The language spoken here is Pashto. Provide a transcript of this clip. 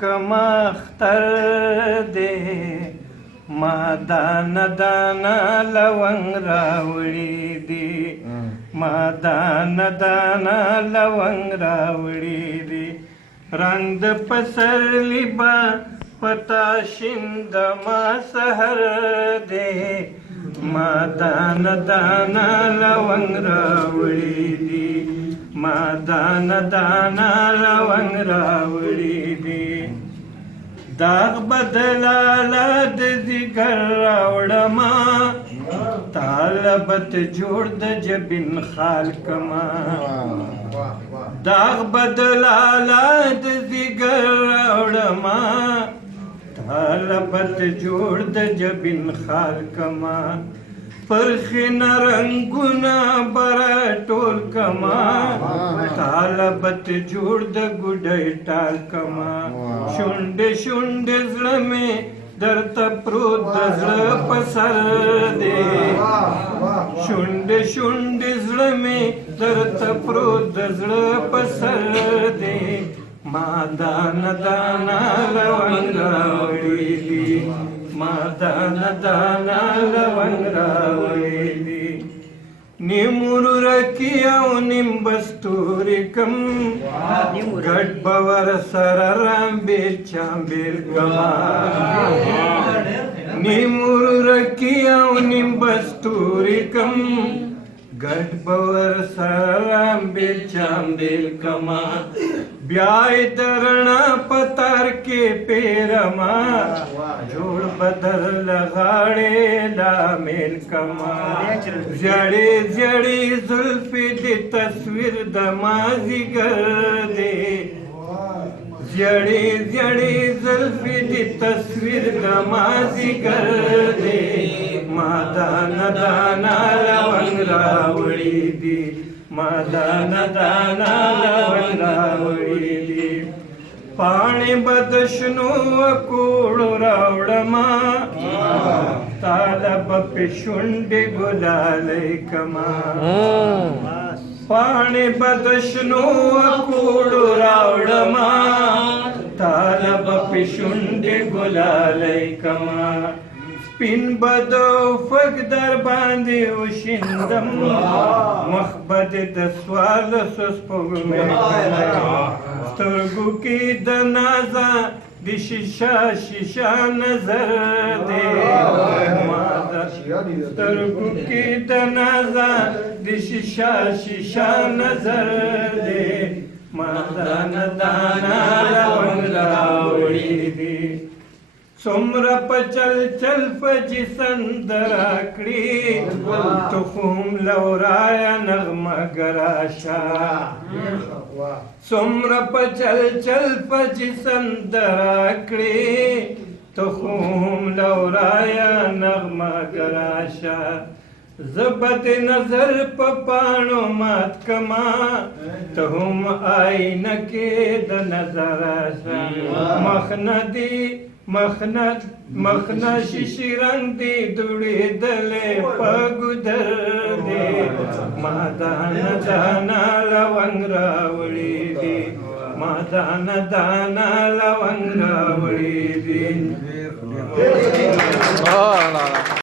کما اختر دې ما دانا دانا لونګ راوړي دي ما دانا دانا لونګ راوړي دي رنګ د پسرلی با پتا شیند ما سحر دې ما دانا دانا لونګ راوړي دي ما دانا دانا لونګ راوړي دي داغ بدلاله د ذکر راوړما طالبت جوړ د جبین خال کما داغ بدلاله د ذکر راوړما طالبت جوړ د جبین خال کما پرخین رنگونا برا ټول کما طالبت جوړ د ګډای ټال کما شونډ شونډ زړه می درته پروت د زړه په سر دی شونډ شونډ زړه می درته پروت د زړه په سر دی ما دانا دانا لونګ راوړي دي ما دانا دانا لونګ راوړي دي نیمور رکی او نیم بستوري کم ګډ باور سره رامبیل چامبیل کما نیمور رکی او نیم بستوري کم ګډ باور سره رامبیل چامبیل کما بیاي درنا پتر کې پیرما جوړ بدل لغاړې لا میل کما زړې زړې زلفې د تصویر د مازیګر دې زړې زړې زلفې د تصویر د مازیګر دې ما دانا دانا لونګ راوړي دي ما دانا دانا لونګ راوړي دي پاڼې بدشنو کوړو راوړما طالب په شونډې ګلالۍ کما پاڼې بدشنو کوړو راوړما طالب په شونډې ګلالۍ کما سپین بدو فک در باندې وشیندم مخ بد د سوال سپوږمۍ سترګو کې د نازا د شیشه شیشه نظر دی سترګو کې د نازا د شیشه شیشه نظر دی ما دانا دانا لونګ راوړي دي څومره په چل چل په جسن دراکړي تخم لورایه نغمه ګراشه څومره په چل چل په جسن دراکړي تخم لورایه نغمه ګراشه زبد نظر په پاڼو مات کما ته هم آینه کې د نظر راشه مخنه دي مخنا شیشی رنگ دی دوڑی دلے پاگودر دی ما دانا دانا لونگ راوڑی دی ما دانا دانا لونگ راوڑی دی